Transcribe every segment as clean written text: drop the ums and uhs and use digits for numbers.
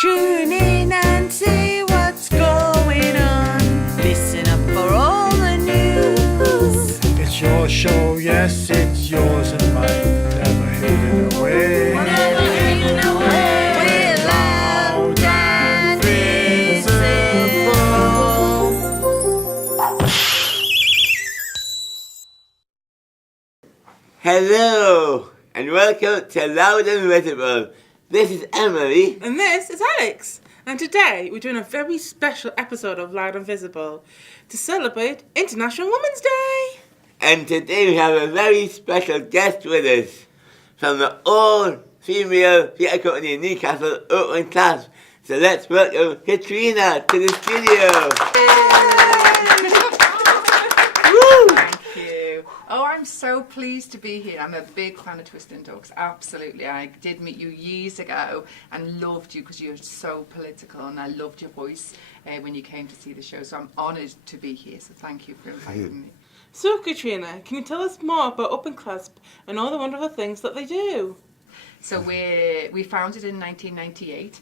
Tune in and see what's going on. Listen up for all the news. It's your show, yes, it's yours and mine. Never hidden away. Never hidden away. We're loud and visible. Hello, and welcome to Loud and Visible. This is Emily. And this is Alex. And today we're doing a very special episode of Loud and Visible to celebrate International Women's Day. And today we have a very special guest with us from the all-female theatre company in Newcastle, Open Clasp. So let's welcome Catrine to the studio. Thank you. Oh, I'm so pleased to be here. I'm a big fan of Twisting Ducks, absolutely. I did meet you years ago and loved you because you're so political, and I loved your voice when you came to see the show. So I'm honoured to be here, so thank you for inviting me. So, Katrina, can you tell us more about Open Clasp and all the wonderful things that they do? So we founded in 1998.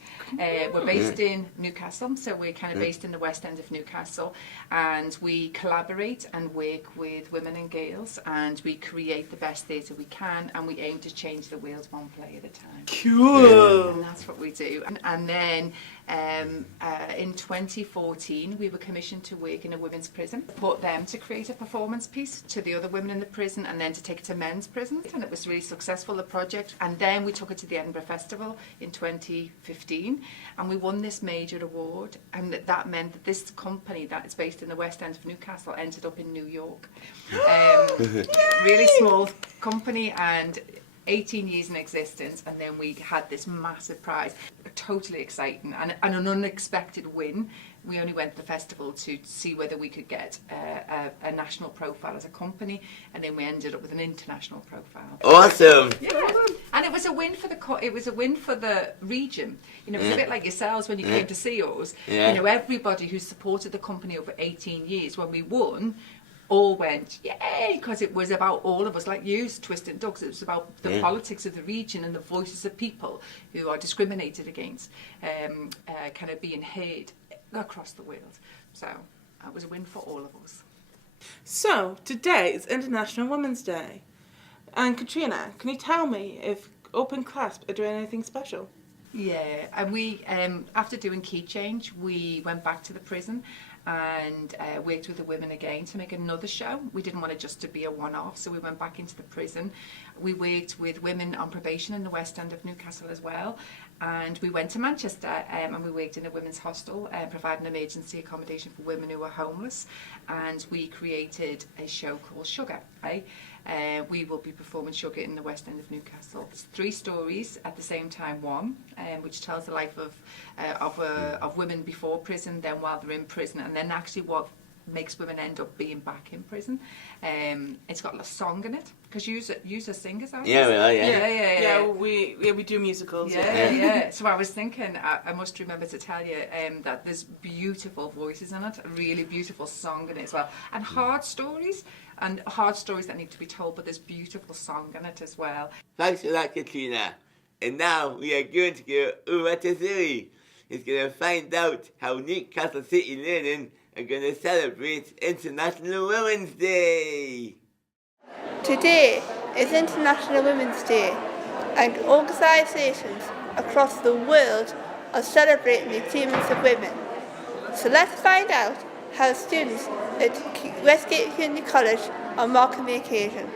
We're based in Newcastle, so we're kind of based in the West End of Newcastle, and we collaborate and work with women and girls, and we create the best theatre we can, and we aim to change the world one play at a time. Cool. And that's what we do. And then in 2014, we were commissioned to work in a women's prison, put them to create a performance piece to the other women in the prison, and then to take it to men's prison. And it was really successful, the project. And then we took it to the Edinburgh Festival in 2015, and we won this major award. And that meant that this company that is based in the West End of Newcastle ended up in New York. Really small company, and 18 years in existence, and then we had this massive prize. Totally exciting and an unexpected win. We only went to the festival to see whether we could get a national profile as a company, and then we ended up with an international profile. Awesome. Yeah, and it was a win for the region. You know, it was a bit like yourselves when you came to see us. Yeah. You know, everybody who supported the company over 18 years, when we won, all went, yay, because it was about all of us, like you, Twisting Ducks. It was about the politics of the region and the voices of people who are discriminated against, kind of being heard across the world. So it was a win for all of us. So, today is International Women's Day. And Katrina, can you tell me if Open Clasp are doing anything special? Yeah, and we, after doing Key Change, we went back to the prison and worked with the women again to make another show. We didn't want it just to be a one-off, so we went back into the prison. We worked with women on probation in the West End of Newcastle as well, and we went to Manchester and we worked in a women's hostel, providing emergency accommodation for women who were homeless, and we created a show called Sugar. We will be performing Sugar in the West End of Newcastle. It's 3 stories at the same time, one, which tells the life of women before prison, then while they're in prison, and then actually what makes women end up being back in prison. It's got a song in it, because you're singers, aren't you? Yeah, we are, Yeah, we do musicals. Yeah. So I was thinking, I must remember to tell you that there's beautiful voices in it, a really beautiful song in it as well, and hard stories that need to be told, but there's beautiful song in it as well. Thanks for that, Katrina. And now we are going to go over to Zoe. He's going to find out how Newcastle City Learning are going to celebrate International Women's Day. Today is International Women's Day, and organisations across the world are celebrating the achievements of women. So let's find out how students at Westgate Community College are marking the occasion.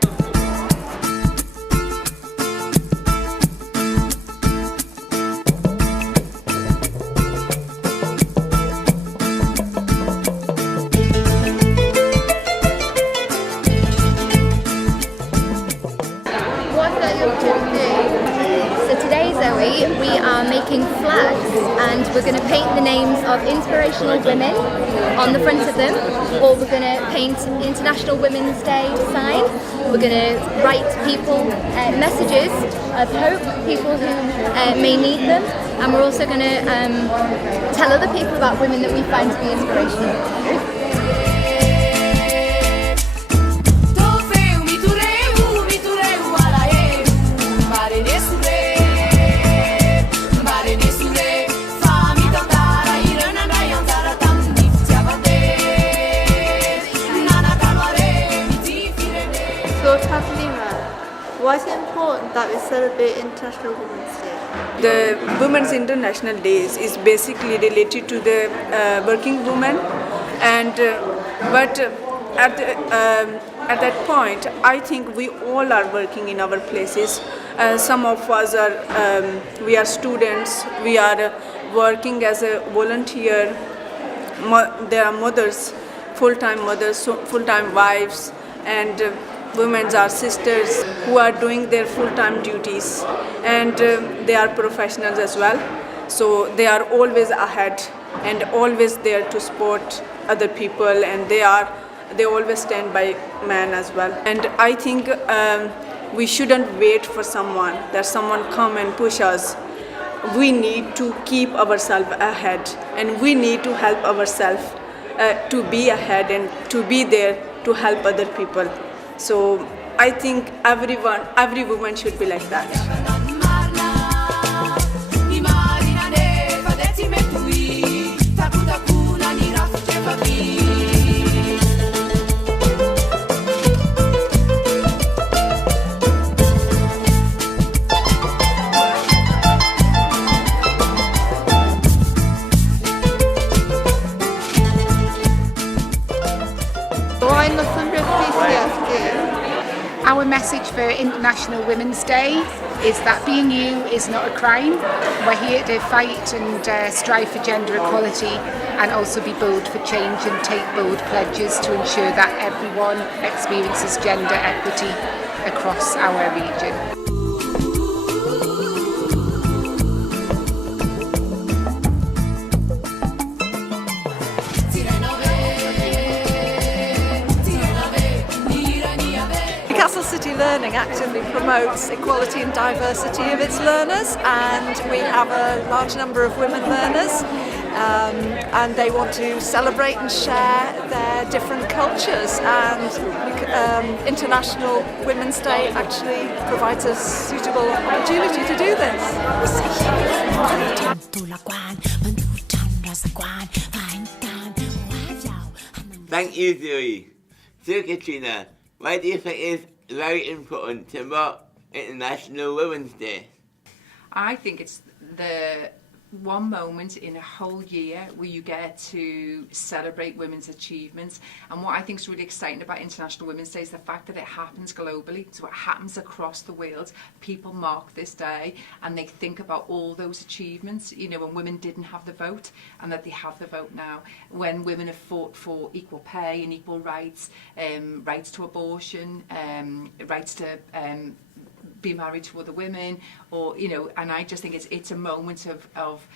So today, Zoe, we are making flags, and we're going to paint the names of inspirational women on the front of them, or we're going to paint International Women's Day sign. We're going to write people messages of hope, people who may need them, and we're also going to tell other people about women that we find to be inspirational. Far celebrate International Women's Day? The Women's International Days is basically related to the working woman, and but at that point, I think we all are working in our places. Some of us are we are students. We are working as a volunteer. There are mothers, full-time mothers, full-time wives, and women are sisters who are doing their full-time duties, and they are professionals as well. So they are always ahead and always there to support other people, and they always stand by men as well. And I think we shouldn't wait for someone come and push us. We need to keep ourselves ahead, and we need to help ourselves to be ahead and to be there to help other people. So I think every woman should be like that. Our message for International Women's Day is that being you is not a crime. We're here to fight and strive for gender equality, and also be bold for change and take bold pledges to ensure that everyone experiences gender equity across our region. Newcastle City Learning actively promotes equality and diversity of its learners, and we have a large number of women learners, and they want to celebrate and share their different cultures, and International Women's Day actually provides a suitable opportunity to do this. Thank you, Zoe. So, Catrine, why do you think it's very important to mark International Women's Day? I think it's the one moment in a whole year where you get to celebrate women's achievements. And what I think is really exciting about International Women's Day is the fact that it happens globally. So it happens across the world. People mark this day and they think about all those achievements, you know, when women didn't have the vote, and that they have the vote now. When women have fought for equal pay and equal rights, rights to abortion, rights to be married to other women, or you know, and I just think it's a moment of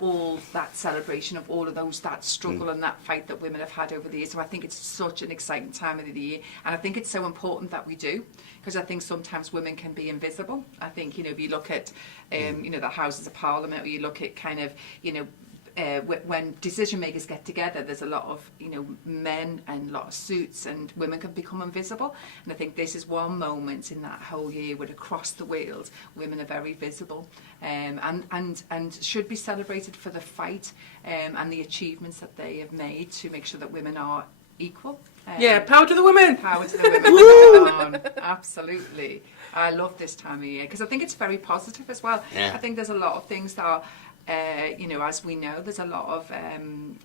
all that celebration of all of those, that struggle and that fight that women have had over the years. So I think it's such an exciting time of the year, and I think it's so important that we do, because I think sometimes women can be invisible. I think, you know, if you look at you know, the Houses of Parliament, or you look at kind of, you know, when decision makers get together, there's a lot of, you know, men and a lot of suits, and women can become invisible. And I think this is one moment in that whole year where across the world women are very visible, and should be celebrated for the fight and the achievements that they have made to make sure that women are equal. Yeah, power to the women! Power to the women. Absolutely. I love this time of year because I think it's very positive as well. Yeah. I think there's a lot of things that are, you know, as we know, there's a lot of,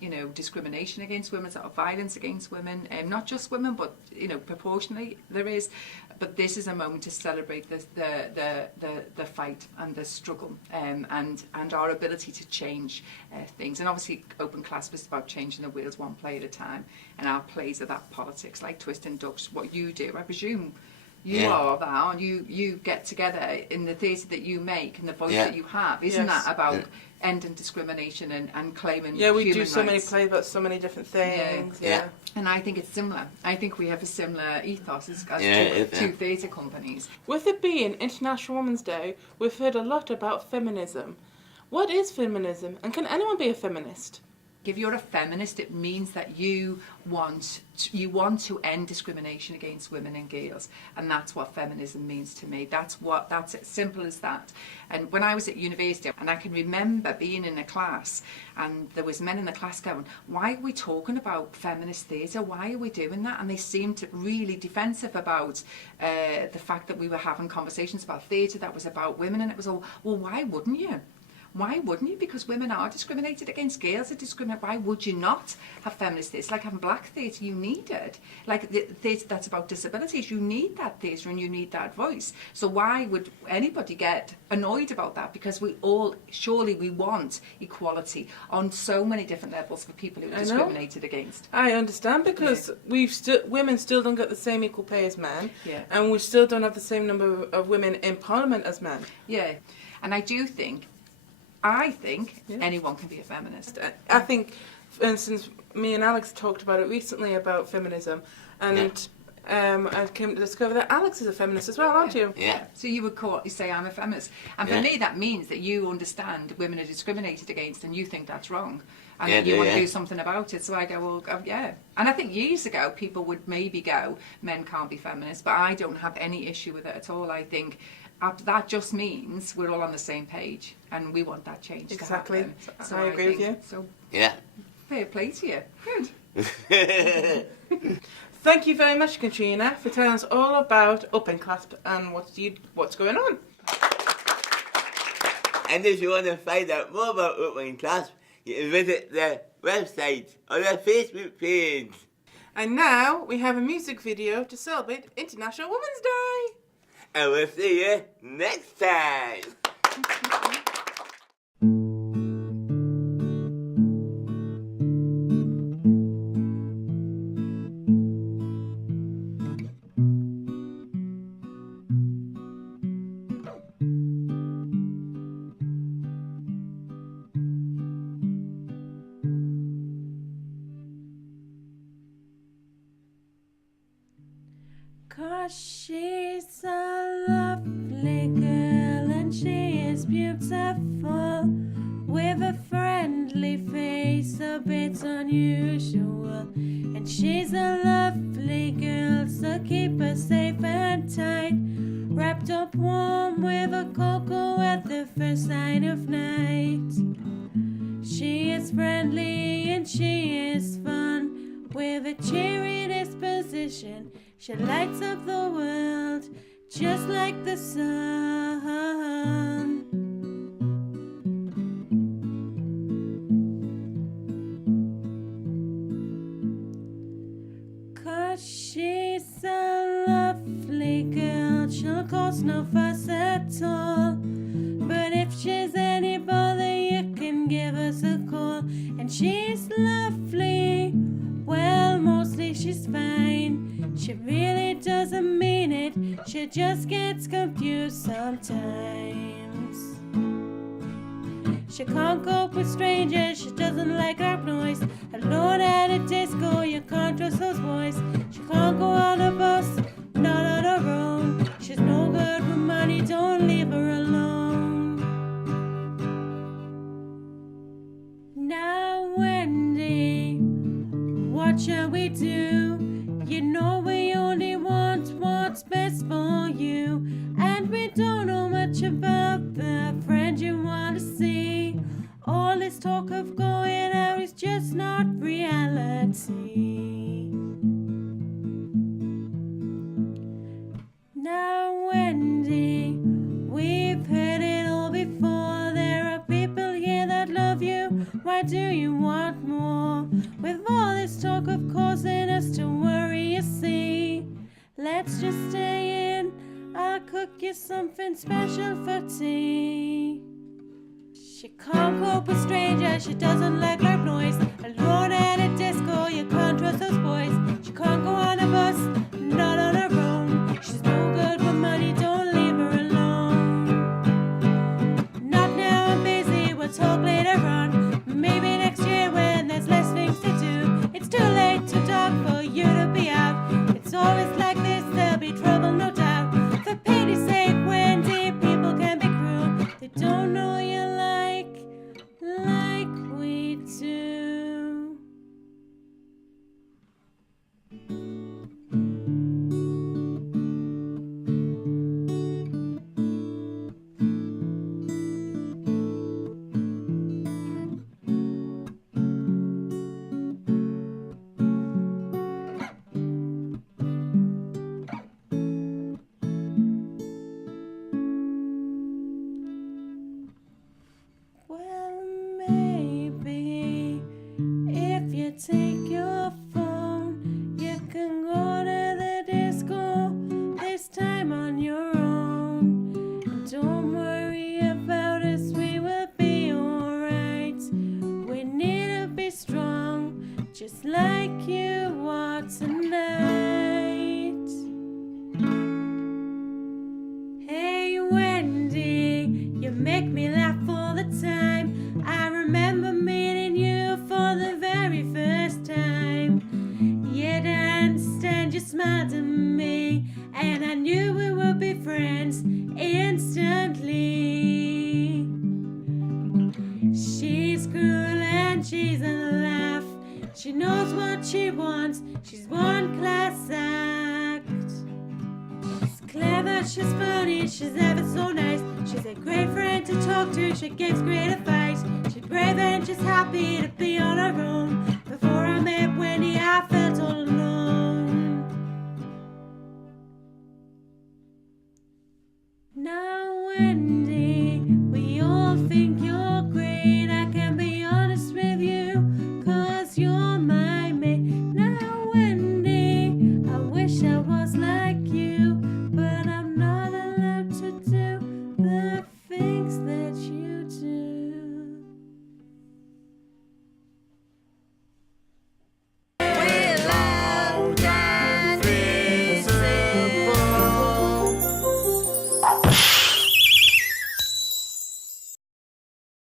you know, discrimination against women, sort of violence against women, not just women, but, you know, proportionally there is. But this is a moment to celebrate the fight and the struggle, and our ability to change things. And obviously, Open Clasp is about changing the wheels one play at a time, and our plays are that politics, like Twisting Ducks, what you do, I presume. You are that, and you get together in the theatre that you make and the voice that you have. Isn't that about ending discrimination and claiming human rights? Yeah, we do so many plays about so many different things. Yeah. And I think it's similar. I think we have a similar ethos as two theatre companies. With it being International Women's Day, we've heard a lot about feminism. What is feminism, and can anyone be a feminist? If you're a feminist, it means that you want to end discrimination against women and girls, and that's what feminism means to me. That's as simple as that. And when I was at university, and I can remember being in a class, and there was men in the class going, "Why are we talking about feminist theatre? Why are we doing that?" And they seemed really defensive about the fact that we were having conversations about theatre that was about women, and it was all, well, why wouldn't you? Why wouldn't you? Because women are discriminated against, girls are discriminated. Why would you not have feminist theatre? It's like having black theatre, you need it. Like the theatre that's about disabilities, you need that theatre and you need that voice. So why would anybody get annoyed about that? Because we want equality on so many different levels for people who are discriminated against. I understand, because women still don't get the same equal pay as men, Yeah. and we still don't have the same number of women in Parliament as men. Yeah, and I think anyone can be a feminist. I think, for instance, me and Alex talked about it recently about feminism, and I came to discover that Alex is a feminist as well, aren't you? Yeah. So you would say I'm a feminist, and for me that means that you understand women are discriminated against, and you think that's wrong, and that you want to do something about it. So I go, well, yeah. And I think years ago people would maybe go, men can't be feminists, but I don't have any issue with it at all. I think that just means we're all on the same page, and we want that change to happen. So I agree with you. So Yeah. fair play to you. Good. Thank you very much, Catrine, for telling us all about Open Clasp and what's going on. And if you want to find out more about Open Clasp, you can visit the website or their Facebook page. And now we have a music video to celebrate International Women's Day. And we'll see you next time. Cause she's a lovely girl and she is beautiful, with a friendly face a bit unusual. And she's a lovely girl, so keep her safe and tight, wrapped up warm with a cocoa at the first sign of night. She is friendly and she is fun, with a cheery disposition. She lights up the world just like the sun. Cause she's a lovely girl, she'll cause no fuss at all. But if she's any bother, you can give us a call. And she's lovely, well, mostly she's fine. She really doesn't mean it, she just gets confused sometimes. She can't cope with strangers, she doesn't like loud noise. Alone at a disco, you can't trust those boys. She can't go on a bus, not on her own. She's no good with money, don't leave her alone. Now, Wendy, what shall we do? You know we only want what's best for you, and we don't know much about the friend you want to see. All this talk of going out is just not reality. Now, Wendy, we've heard it all before. There are people here that love you. Why do you want more? With all this talk of causing us to worry, you see. Let's just stay in, I'll cook you something special for tea. She can't cope with strangers, she doesn't like loud noise. Alone at a disco, you can't trust those boys. She can't go on a bus, not on her own. She's no good with money, don't leave her alone. Not now, I'm busy, we'll talk later on. Maybe next year when there's less things to do. It's too late to talk for you to be out. It's always like this, there'll be trouble, no doubt. For pity's sake, Wendy, people can be cruel. They don't know you like we do. and she's a laugh. She knows what she wants, she's one class act. She's clever, she's funny, she's ever so nice. She's a great friend to talk to, she gives great advice. She's brave and she's happy to be on her own. Before I met Wendy, I felt all alone. Now Wendy, we all think